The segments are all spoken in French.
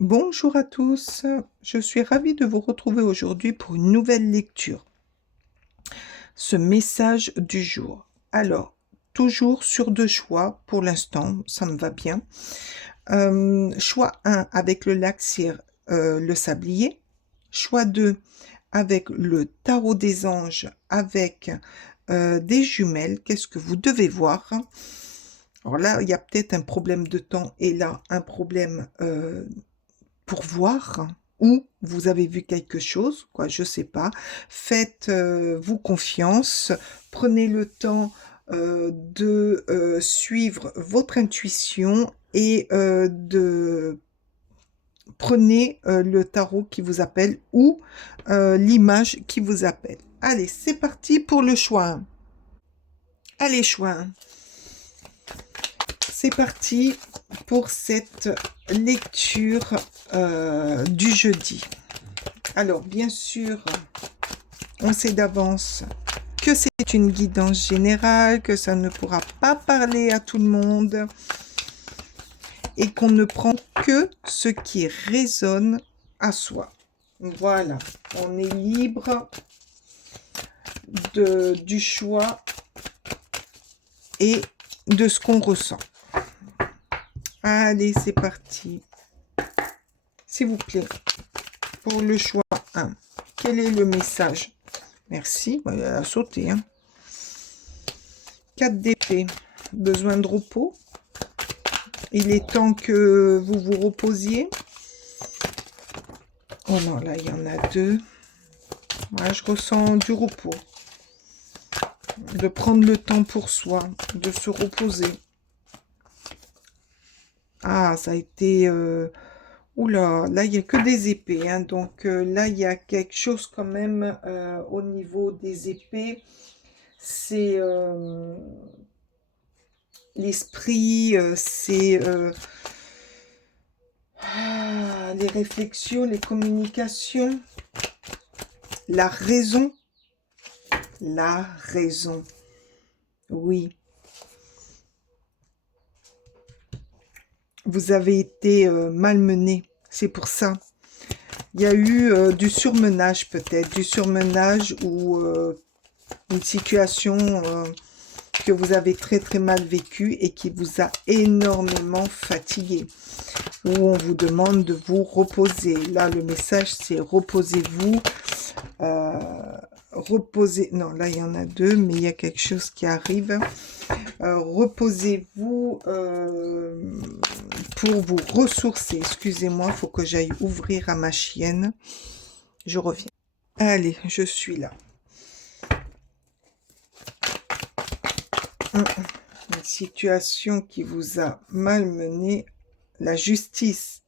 Bonjour à tous, je suis ravie de vous retrouver aujourd'hui pour une nouvelle lecture. Ce message du jour. Alors, toujours sur deux choix pour l'instant, ça me va bien. Choix 1 avec le laxir, le sablier. Choix 2 avec le tarot des anges avec des jumelles. Qu'est-ce que vous devez voir? Alors là, il y a peut-être un problème de temps et là, un problème pour voir où vous avez vu quelque chose, quoi, je sais pas. Faites-vous confiance, prenez le temps de suivre votre intuition et de prenez le tarot qui vous appelle ou l'image qui vous appelle. Allez, c'est parti pour le choix 1. Allez, choix 1. C'est parti pour cette lecture du jeudi. Alors, bien sûr, on sait d'avance que c'est une guidance générale, que ça ne pourra pas parler à tout le monde et qu'on ne prend que ce qui résonne à soi. Voilà, on est libre du choix et de ce qu'on ressent. Allez, c'est parti. S'il vous plaît, pour le choix 1, quel est le message? Merci, elle a sauté. 4 d'épée, besoin de repos. Il est temps que vous vous reposiez. Oh non, là, il y en a 2. Moi, je ressens du repos. De prendre le temps pour soi, de se reposer. Ah, ça a été... Oula, là, il n'y a que des épées. Donc là, il y a quelque chose quand même au niveau des épées. C'est l'esprit, c'est les réflexions, les communications, la raison. La raison. Oui. Vous avez été malmené. C'est pour ça. Il y a eu du surmenage peut-être. Du surmenage ou une situation que vous avez très très mal vécue et qui vous a énormément fatigué. Où on vous demande de vous reposer. Là, le message, c'est reposez-vous. Reposez. Non, là, il y en a 2, mais il y a quelque chose qui arrive. Reposez-vous pour vous ressourcer. Excusez-moi, il faut que j'aille ouvrir à ma chienne. Je reviens. Allez, je suis là. Une situation qui vous a malmené. La justice.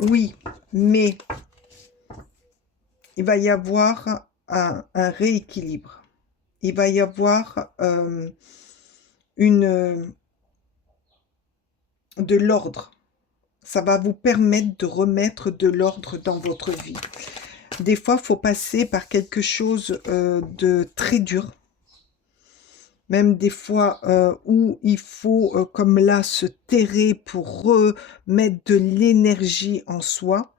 Oui, mais il va y avoir un rééquilibre. Il va y avoir de l'ordre. Ça va vous permettre de remettre de l'ordre dans votre vie. Des fois, il faut passer par quelque chose de très dur. Même des fois où il faut, comme là, se terrer pour remettre de l'énergie en soi,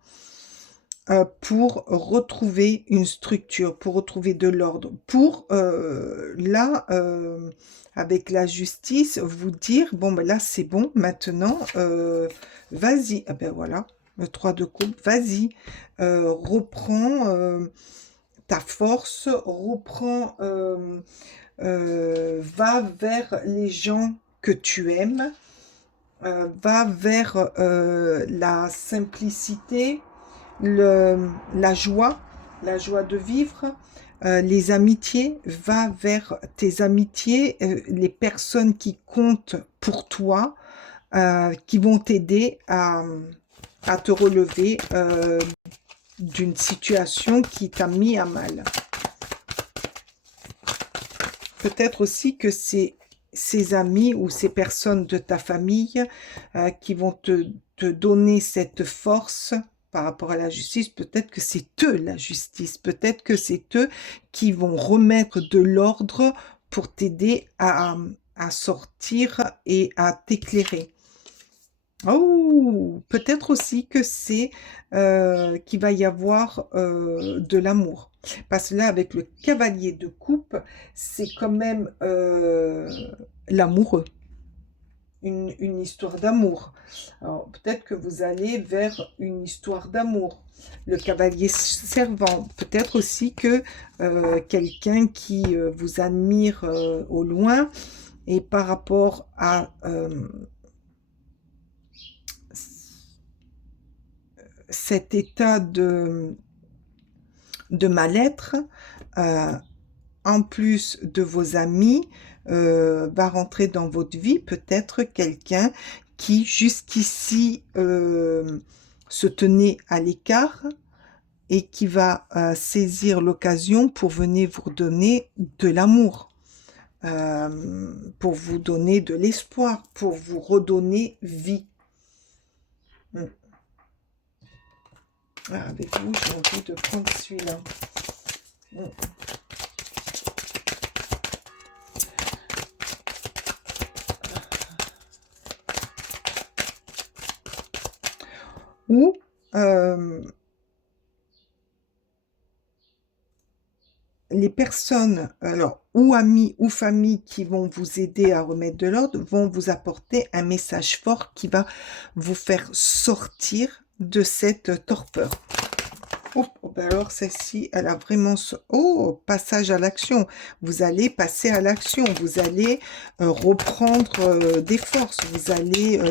pour retrouver une structure, pour retrouver de l'ordre, pour là, avec la justice, vous dire, bon, ben là, c'est bon, maintenant, vas-y, ah ben voilà, le 3 de coupe, vas-y, reprends ta force, reprends, va vers les gens que tu aimes, va vers la simplicité, la joie de vivre, les amitiés, va vers tes amitiés, les personnes qui comptent pour toi, qui vont t'aider à te relever d'une situation qui t'a mis à mal. Peut-être aussi que c'est ces amis ou ces personnes de ta famille qui vont te donner cette force par rapport à la justice. Peut-être que c'est eux la justice, peut-être que c'est eux qui vont remettre de l'ordre pour t'aider à sortir et à t'éclairer. Oh, peut-être aussi que c'est qu'il va y avoir de l'amour. Parce que là, avec le cavalier de coupe, c'est quand même l'amoureux, une histoire d'amour. Alors, peut-être que vous allez vers une histoire d'amour. Le cavalier servant, peut-être aussi que quelqu'un qui vous admire au loin et par rapport à cet état de mal-être, euh, en plus de vos amis, va rentrer dans votre vie peut-être quelqu'un qui jusqu'ici se tenait à l'écart et qui va saisir l'occasion pour venir vous donner de l'amour, pour vous donner de l'espoir, pour vous redonner vie. Mm. Ah, avec vous, j'ai envie de prendre celui-là. Mm. Ou les personnes, alors, ou amis ou famille qui vont vous aider à remettre de l'ordre, vont vous apporter un message fort qui va vous faire sortir de cette torpeur. Oh, ben alors celle-ci, elle a vraiment... Oh, passage à l'action. Vous allez passer à l'action. Vous allez reprendre des forces. Vous allez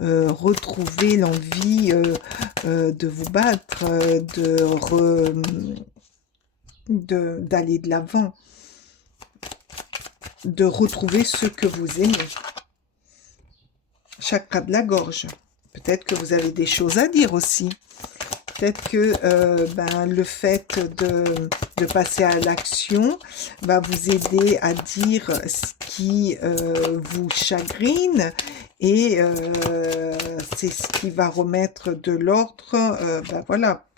retrouver l'envie de vous battre, d'aller de l'avant, de retrouver ce que vous aimez. Chakra de la gorge. Peut-être que vous avez des choses à dire aussi. Peut-être que le fait de passer à l'action va vous aider à dire ce qui vous chagrine et c'est ce qui va remettre de l'ordre. Voilà.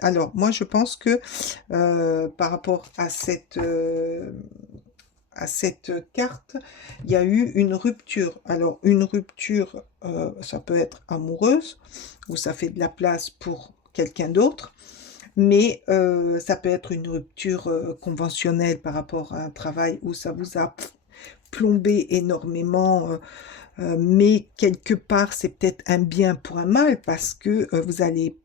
Alors, moi, je pense que par rapport à cette carte, il y a eu une rupture. Alors, une rupture, ça peut être amoureuse, ou ça fait de la place pour quelqu'un d'autre, mais ça peut être une rupture conventionnelle par rapport à un travail où ça vous a plombé énormément, mais quelque part, c'est peut-être un bien pour un mal parce que vous allez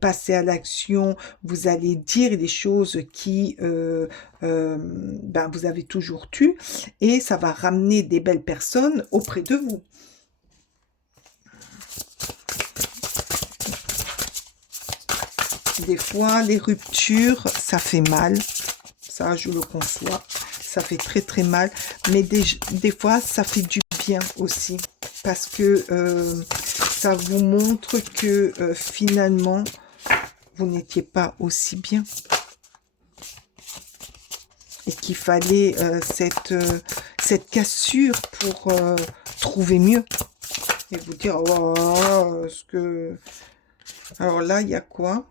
passer à l'action, vous allez dire des choses qui vous avez toujours tues et ça va ramener des belles personnes auprès de vous. Des fois, les ruptures, ça fait mal. Ça, je le conçois. Ça fait très très mal. Mais des fois, ça fait du bien aussi. Parce que ça vous montre que finalement, vous n'étiez pas aussi bien. Et qu'il fallait cette cassure pour trouver mieux. Et vous dire, oh, ce que... Alors là, il y a quoi?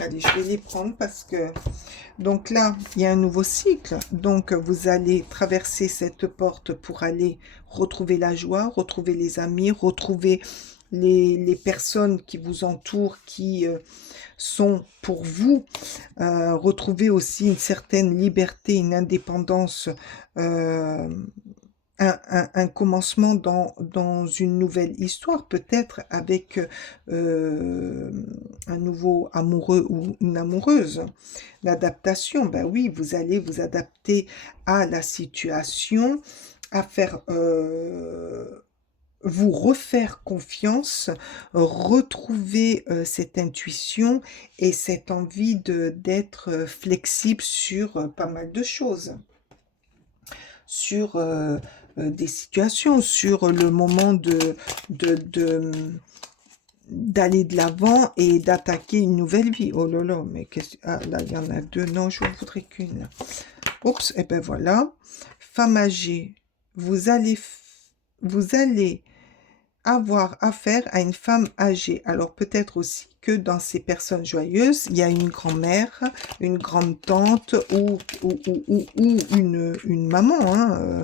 Allez, je vais les prendre parce que... Donc là, il y a un nouveau cycle. Donc, vous allez traverser cette porte pour aller retrouver la joie, retrouver les amis, retrouver les personnes qui vous entourent, qui sont pour vous. Retrouver aussi une certaine liberté, une indépendance, un commencement dans une nouvelle histoire, peut-être avec un nouveau amoureux ou une amoureuse. L'adaptation, ben oui, vous allez vous adapter à la situation, à faire vous refaire confiance, retrouver cette intuition et cette envie d'être flexible sur pas mal de choses, sur des situations, sur le moment d'aller de l'avant et d'attaquer une nouvelle vie. Oh là là, mais ah, là, il y en a deux. Non, je ne voudrais qu'une. Oups, et ben voilà. Femme âgée, vous allez avoir affaire à une femme âgée. Alors peut-être aussi que dans ces personnes joyeuses, il y a une grand-mère, une grande-tante ou une maman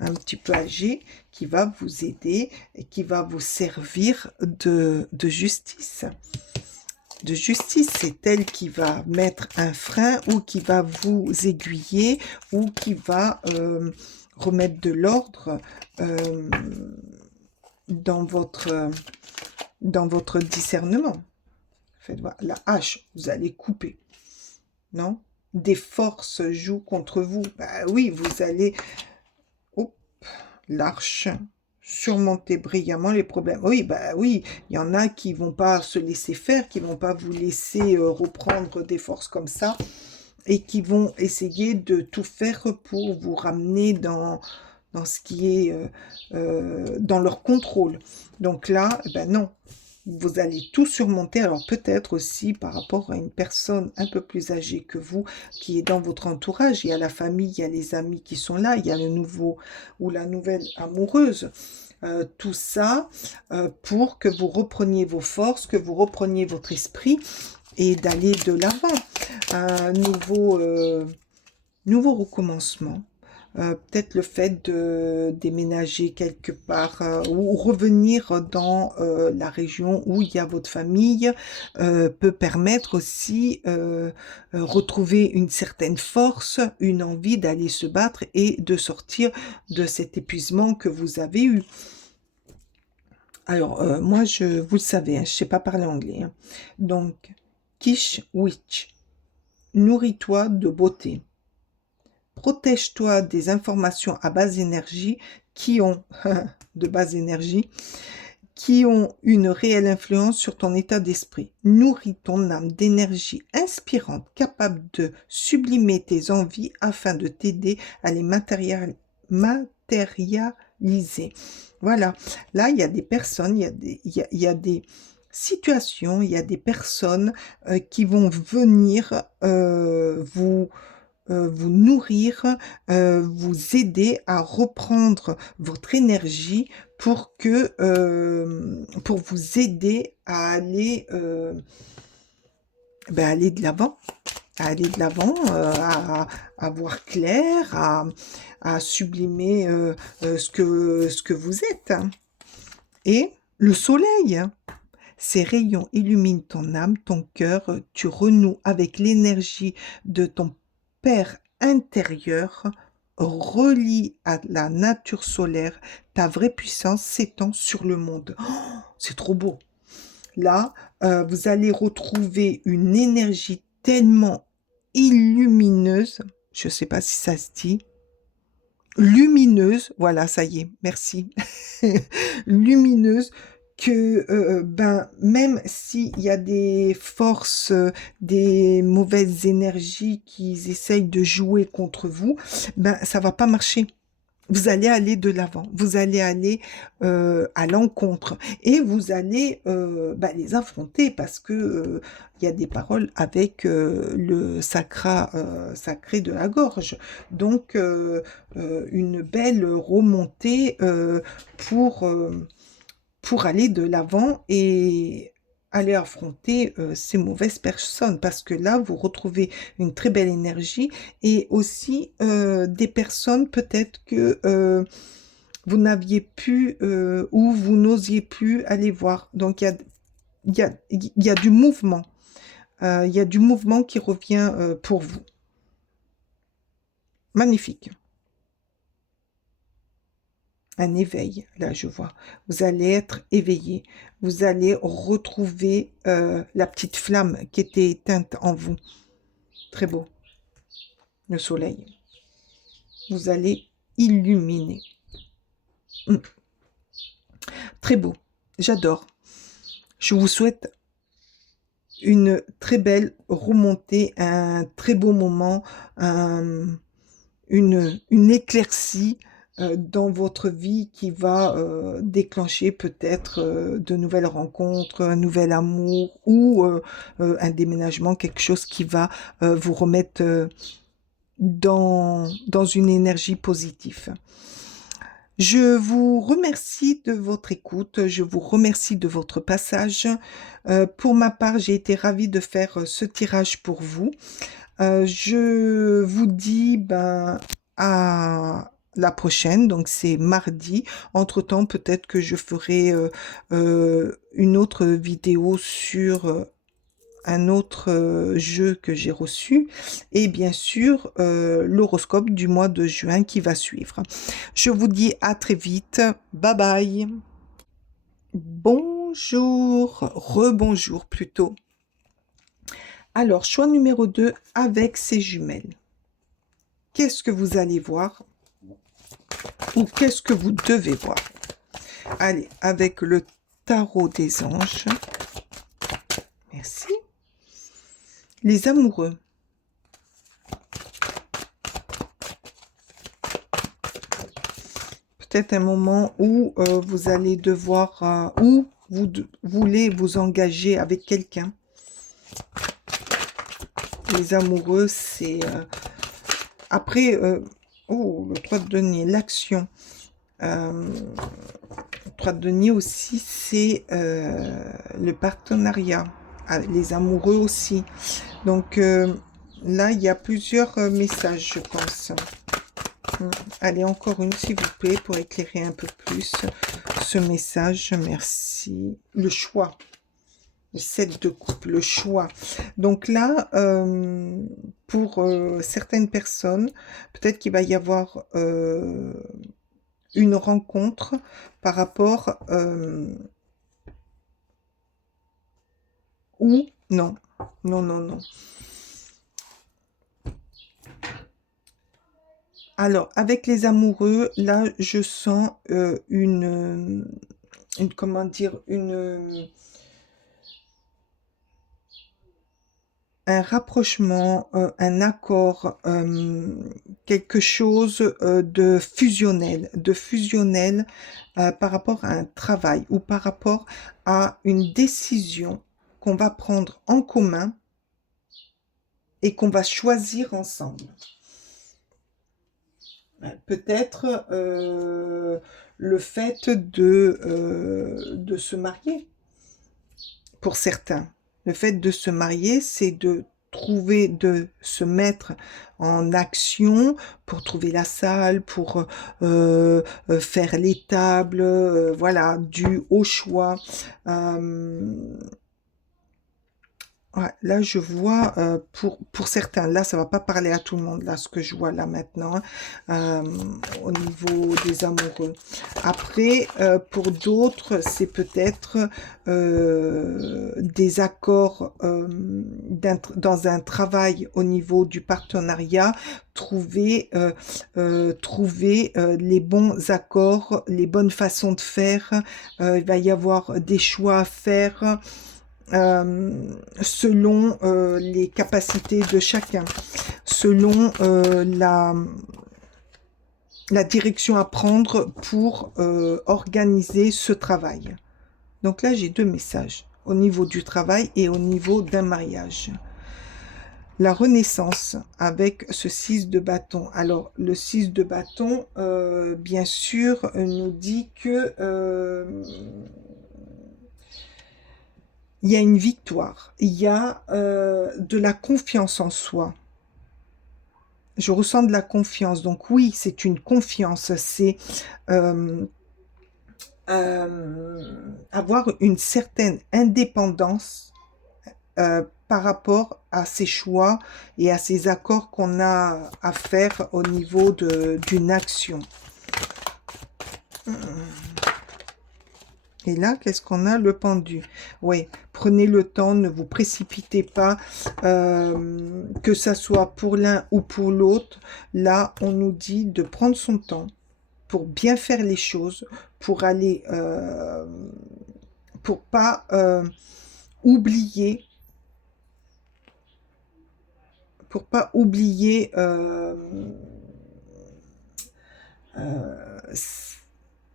un petit peu âgée qui va vous aider et qui va vous servir de justice. De justice, c'est elle qui va mettre un frein ou qui va vous aiguiller ou qui va remettre de l'ordre euh, dans votre discernement. Faites voir, la hache, vous allez couper, non? Des forces jouent contre vous. Bah oui, vous allez, hop, l'arche, surmonter brillamment les problèmes. Oui, bah oui, il y en a qui vont pas se laisser faire, qui vont pas vous laisser reprendre des forces comme ça et qui vont essayer de tout faire pour vous ramener dans ce qui est dans leur contrôle. Donc là, ben non, vous allez tout surmonter. Alors peut-être aussi par rapport à une personne un peu plus âgée que vous, qui est dans votre entourage. Il y a la famille, il y a les amis qui sont là, il y a le nouveau ou la nouvelle amoureuse. Tout ça pour que vous repreniez vos forces, que vous repreniez votre esprit et d'aller de l'avant. Un nouveau recommencement. Peut-être le fait de déménager quelque part ou revenir dans la région où il y a votre famille peut permettre aussi retrouver une certaine force, une envie d'aller se battre et de sortir de cet épuisement que vous avez eu. Alors, moi, vous le savez, hein, je ne sais pas parler anglais. Hein. Donc, Kish Witch, nourris-toi de beauté. Protège-toi des informations à basse énergie qui ont de basse énergie, qui ont une réelle influence sur ton état d'esprit. Nourris ton âme d'énergie inspirante capable de sublimer tes envies afin de t'aider à les matérialiser. Voilà. Là, il y a des personnes, il y a des situations, il y a des personnes qui vont venir vous nourrir, vous aider à reprendre votre énergie pour vous aider à aller de l'avant, à voir clair, à sublimer ce que vous êtes. Et le soleil, ses rayons illuminent ton âme, ton cœur, tu renoues avec l'énergie de ton Père intérieur, relie à la nature solaire, ta vraie puissance s'étend sur le monde. Oh, c'est trop beau. Là, vous allez retrouver une énergie tellement illumineuse, je ne sais pas si ça se dit, lumineuse, voilà, ça y est, merci, lumineuse, que même s'il y a des forces, des mauvaises énergies qui essayent de jouer contre vous, ça va pas marcher. Vous allez aller de l'avant, vous allez aller à l'encontre et vous allez les affronter parce que il y a des paroles avec le sacré de la gorge. Donc une belle remontée pour aller de l'avant et aller affronter ces mauvaises personnes parce que là, vous retrouvez une très belle énergie et aussi des personnes peut-être que vous n'aviez pu ou vous n'osiez plus aller voir. Donc, il y a du mouvement. Il y a du mouvement qui revient pour vous. Magnifique. Un éveil, là je vois. Vous allez être éveillé. Vous allez retrouver la petite flamme qui était éteinte en vous. Très beau. Le soleil. Vous allez illuminer. Très beau. J'adore. Je vous souhaite une très belle remontée, un très beau moment, une éclaircie dans votre vie qui va déclencher peut-être de nouvelles rencontres, un nouvel amour ou un déménagement, quelque chose qui va vous remettre dans une énergie positive. Je vous remercie de votre écoute, je vous remercie de votre passage. Pour ma part, j'ai été ravie de faire ce tirage pour vous. Je vous dis ben, à la prochaine, donc c'est mardi. Entre-temps, peut-être que je ferai une autre vidéo sur un autre jeu que j'ai reçu et bien sûr l'horoscope du mois de juin qui va suivre. Je vous dis à très vite. Bye bye. Bonjour, rebonjour plutôt. Alors, choix numéro 2 avec ses jumelles. Qu'est-ce que vous allez voir ou qu'est-ce que vous devez voir? Allez, avec le tarot des anges. Merci. Les amoureux. Peut-être un moment où vous allez devoir, où vous voulez vous engager avec quelqu'un. Les amoureux, c'est... après, oh, le 3 de denier, l'action. Le 3 de denier aussi, c'est le partenariat. Les amoureux aussi. Donc là, il y a plusieurs messages, je pense. Allez, encore une, s'il vous plaît, pour éclairer un peu plus ce message. Merci. Le choix. Le 7 de coupe, le choix. Donc là, pour certaines personnes, peut-être qu'il va y avoir une rencontre par rapport ou non, non, non, non. Alors, avec les amoureux, là, je sens comment dire, un rapprochement, un accord, quelque chose de fusionnel par rapport à un travail ou par rapport à une décision qu'on va prendre en commun et qu'on va choisir ensemble. Peut-être le fait de se marier, pour certains. Le fait de se marier, c'est de trouver, de se mettre en action pour trouver la salle, pour faire les tables, voilà, dû au choix. Ouais, là, je vois, pour certains, là, ça va pas parler à tout le monde, là, ce que je vois là maintenant, hein, au niveau des amoureux. Après, pour d'autres, c'est peut-être des accords dans un travail au niveau du partenariat, trouver les bons accords, les bonnes façons de faire. Il va y avoir des choix à faire selon les capacités de chacun, selon la direction à prendre pour organiser ce travail. Donc là, j'ai deux messages, au niveau du travail et au niveau d'un mariage. La renaissance avec ce 6 de bâton. Alors, le 6 de bâton, bien sûr, nous dit que il y a une victoire, il y a de la confiance en soi. Je ressens de la confiance. Donc oui, c'est une confiance, c'est euh, avoir une certaine indépendance par rapport à ses choix et à ses accords qu'on a à faire au niveau d'une action. Et là, qu'est-ce qu'on a? Le pendu. Oui, prenez le temps, ne vous précipitez pas, que ça soit pour l'un ou pour l'autre. Là, on nous dit de prendre son temps pour bien faire les choses, pour aller, pour pas oublier, pour pas oublier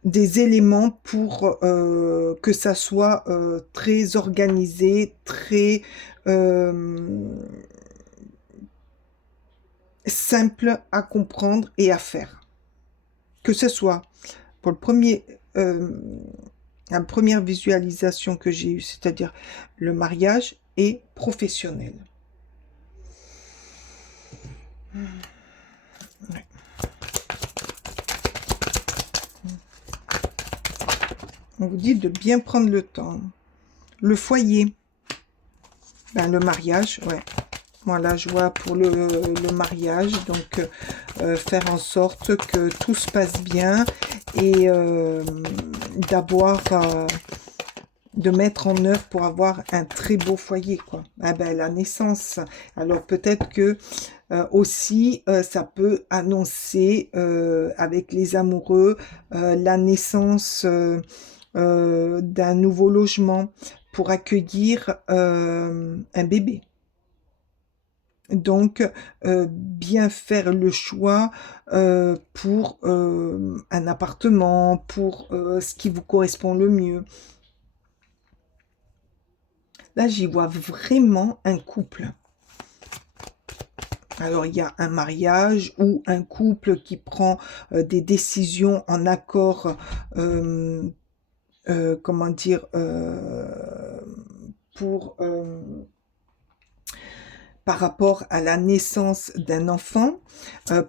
des éléments pour que ça soit très organisé, très simple à comprendre et à faire. Que ce soit pour le premier, la première visualisation que j'ai eue, c'est-à-dire le mariage et professionnel. Ouais. On vous dit de bien prendre le temps. Le foyer, ben, le mariage, ouais. Voilà, je vois pour le mariage, donc faire en sorte que tout se passe bien et d'avoir, de mettre en œuvre pour avoir un très beau foyer, quoi. Ah ben, la naissance. Alors peut-être que aussi, ça peut annoncer avec les amoureux la naissance d'un nouveau logement pour accueillir un bébé. Donc, bien faire le choix pour un appartement, pour ce qui vous correspond le mieux. Là, j'y vois vraiment un couple. Alors, il y a un mariage ou un couple qui prend des décisions en accord, comment dire, pour... par rapport à la naissance d'un enfant.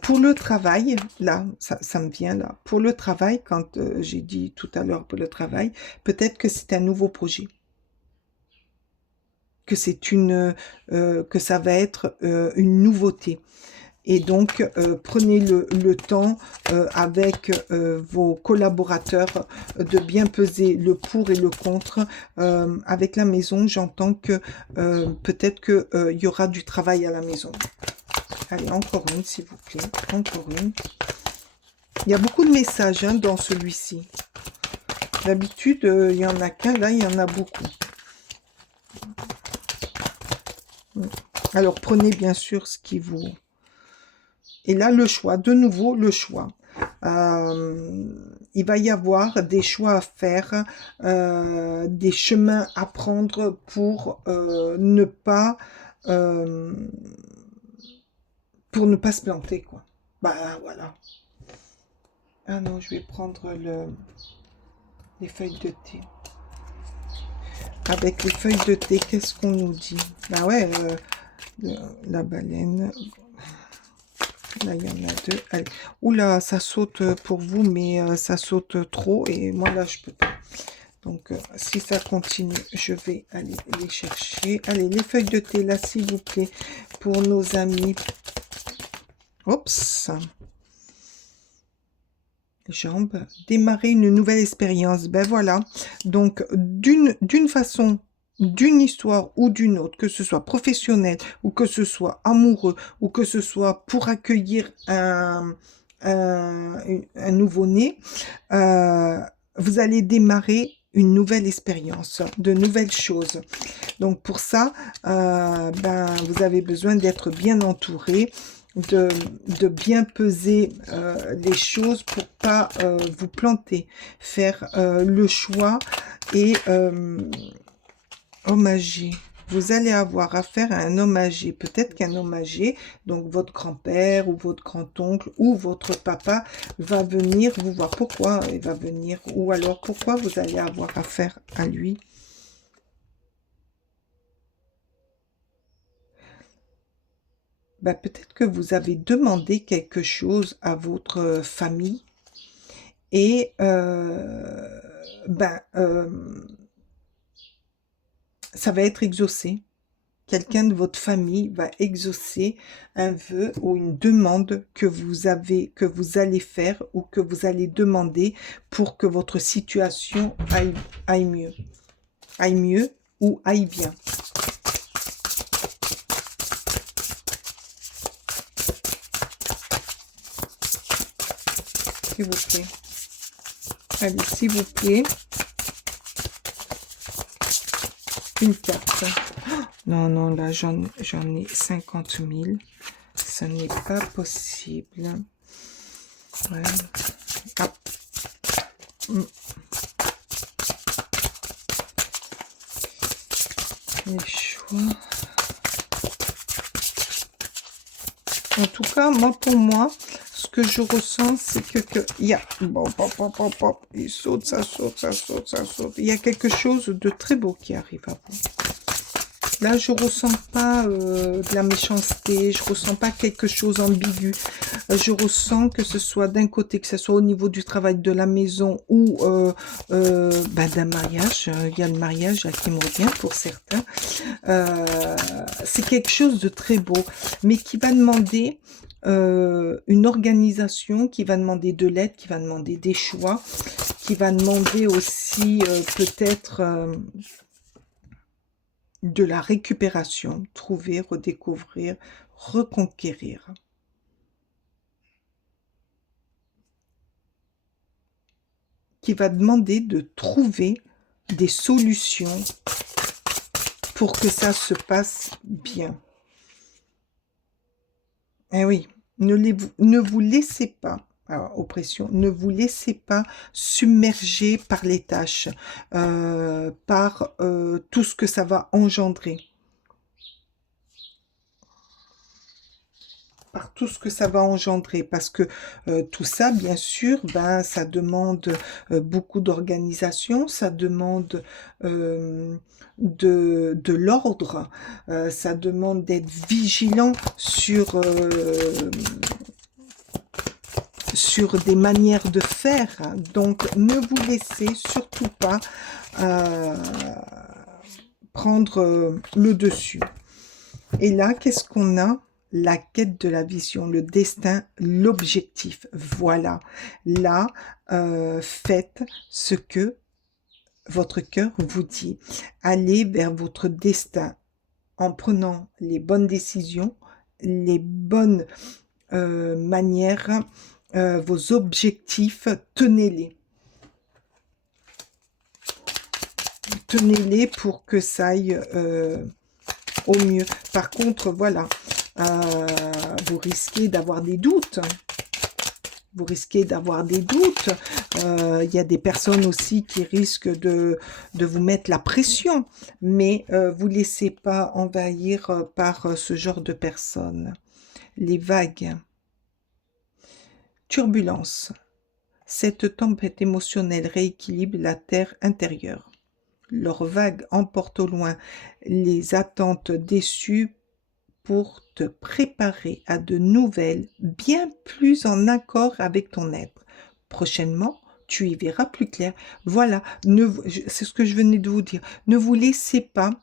Pour le travail, là, ça me vient là, pour le travail, quand j'ai dit tout à l'heure pour le travail, peut-être que c'est un nouveau projet, que que ça va être une nouveauté. Et donc, prenez le temps avec vos collaborateurs de bien peser le pour et le contre. Avec la maison, j'entends que peut-être qu'il y aura du travail à la maison. Allez, encore une, s'il vous plaît. Encore une. Il y a beaucoup de messages hein, dans celui-ci. D'habitude, il n'y en a qu'un. Là, il y en a beaucoup. Alors, prenez bien sûr ce qui vous... Et là, le choix, de nouveau, le choix. Il va y avoir des choix à faire, des chemins à prendre pour ne pas se planter, quoi. Bah, voilà. Ah non, je vais prendre les feuilles de thé. Avec les feuilles de thé, qu'est-ce qu'on nous dit? Bah ouais, la baleine... Là, il y en a deux. Allez. Oula, ça saute pour vous, mais ça saute trop. Et moi, là, je peux pas. Donc, si ça continue, je vais aller les chercher. Allez, les feuilles de thé, là, s'il vous plaît, pour nos amis. Oups. Jambes. Démarrer une nouvelle expérience. Ben voilà. Donc, d'une façon... d'une histoire ou d'une autre, que ce soit professionnel ou que ce soit amoureux ou que ce soit pour accueillir un nouveau-né, vous allez démarrer une nouvelle expérience, de nouvelles choses. Donc pour ça, vous avez besoin d'être bien entouré, de bien peser les choses pour pas vous planter, faire le choix et... Hommager. Vous allez avoir affaire à un hommager. Peut-être qu'un hommager, donc votre grand-père ou votre grand-oncle ou votre papa, va venir vous voir. Pourquoi il va venir? Ou alors pourquoi vous allez avoir affaire à lui? Peut-être que vous avez demandé quelque chose à votre famille et ça va être exaucé. Quelqu'un de votre famille va exaucer un vœu ou une demande que vous allez faire ou que vous allez demander pour que votre situation aille mieux. Aille mieux ou aille bien. S'il vous plaît. Allez, s'il vous plaît. Une carte. Non, non, là, j'en ai 50 000. Ça n'est pas possible. Ouais. Ah. Les choix. En tout cas, pour moi, ce que je ressens, c'est il y a... Bon, pop, pop, pop, pop, il saute, ça saute, ça saute, ça saute. Il y a quelque chose de très beau qui arrive à vous. Là, je ressens pas de la méchanceté, je ressens pas quelque chose d'ambigu. Je ressens que ce soit d'un côté, que ce soit au niveau du travail de la maison ou d'un mariage. Il y a le mariage là, qui me revient pour certains. C'est quelque chose de très beau, mais qui va demander une organisation, qui va demander de l'aide, qui va demander des choix, qui va demander aussi peut-être... de la récupération, trouver, redécouvrir, reconquérir. Qui va demander de trouver des solutions pour que ça se passe bien. Eh oui, ne vous laissez pas, alors, oppression, ne vous laissez pas submerger par les tâches, par tout ce que ça va engendrer. Par tout ce que ça va engendrer, parce que tout ça, bien sûr, ben, ça demande beaucoup d'organisation, ça demande de l'ordre, ça demande d'être vigilant sur des manières de faire. Donc, ne vous laissez surtout pas prendre le dessus. Et là, qu'est-ce qu'on a? La quête de la vision, le destin, l'objectif. Voilà. Là, faites ce que votre cœur vous dit. Allez vers votre destin en prenant les bonnes décisions, les bonnes manières, vos objectifs, tenez-les. Tenez-les pour que ça aille au mieux. Par contre, voilà, vous risquez d'avoir des doutes. Vous risquez d'avoir des doutes. Il y a des personnes aussi qui risquent de vous mettre la pression. Mais vous ne laissez pas envahir par ce genre de personnes. Les vagues. Turbulence. Cette tempête émotionnelle rééquilibre la terre intérieure. Leurs vagues emportent au loin les attentes déçues pour te préparer à de nouvelles, bien plus en accord avec ton être. Prochainement, tu y verras plus clair. Voilà, c'est ce que je venais de vous dire. Ne vous laissez pas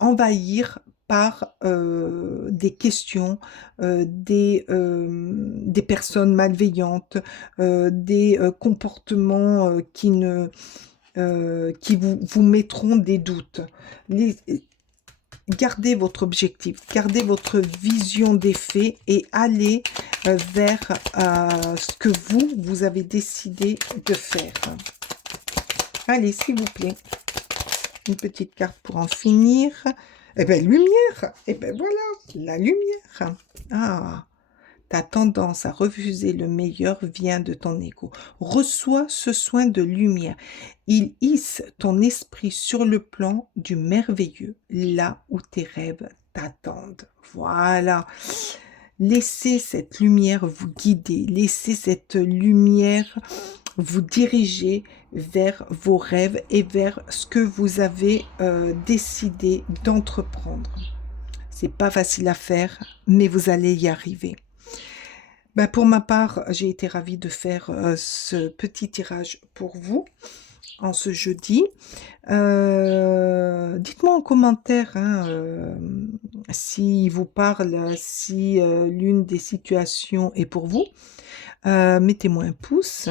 envahir par des questions, des personnes malveillantes, des comportements qui vous mettront des doutes. Gardez votre objectif, gardez votre vision des faits et allez vers ce que vous avez décidé de faire. Allez, s'il vous plaît. Une petite carte pour en finir. Eh bien, lumière. Eh bien, voilà, la lumière. Ah, ta tendance à refuser le meilleur vient de ton ego. Reçois ce soin de lumière. Il hisse ton esprit sur le plan du merveilleux, là où tes rêves t'attendent. Voilà. Laissez cette lumière vous guider. Laissez cette lumière vous diriger vers vos rêves et vers ce que vous avez décidé d'entreprendre. C'est pas facile à faire, mais vous allez y arriver. Ben, pour ma part, j'ai été ravie de faire ce petit tirage pour vous en ce jeudi. Dites-moi en commentaire s'il vous parle, si l'une des situations est pour vous. Mettez-moi un pouce.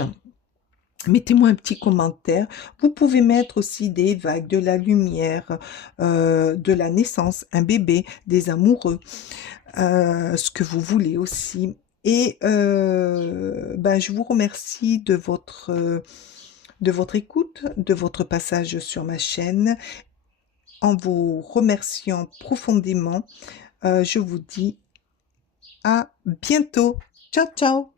Mettez-moi un petit commentaire. Vous pouvez mettre aussi des vagues, de la lumière, de la naissance, un bébé, des amoureux, ce que vous voulez aussi. Et je vous remercie de votre écoute, de votre passage sur ma chaîne. En vous remerciant profondément, je vous dis à bientôt. Ciao, ciao!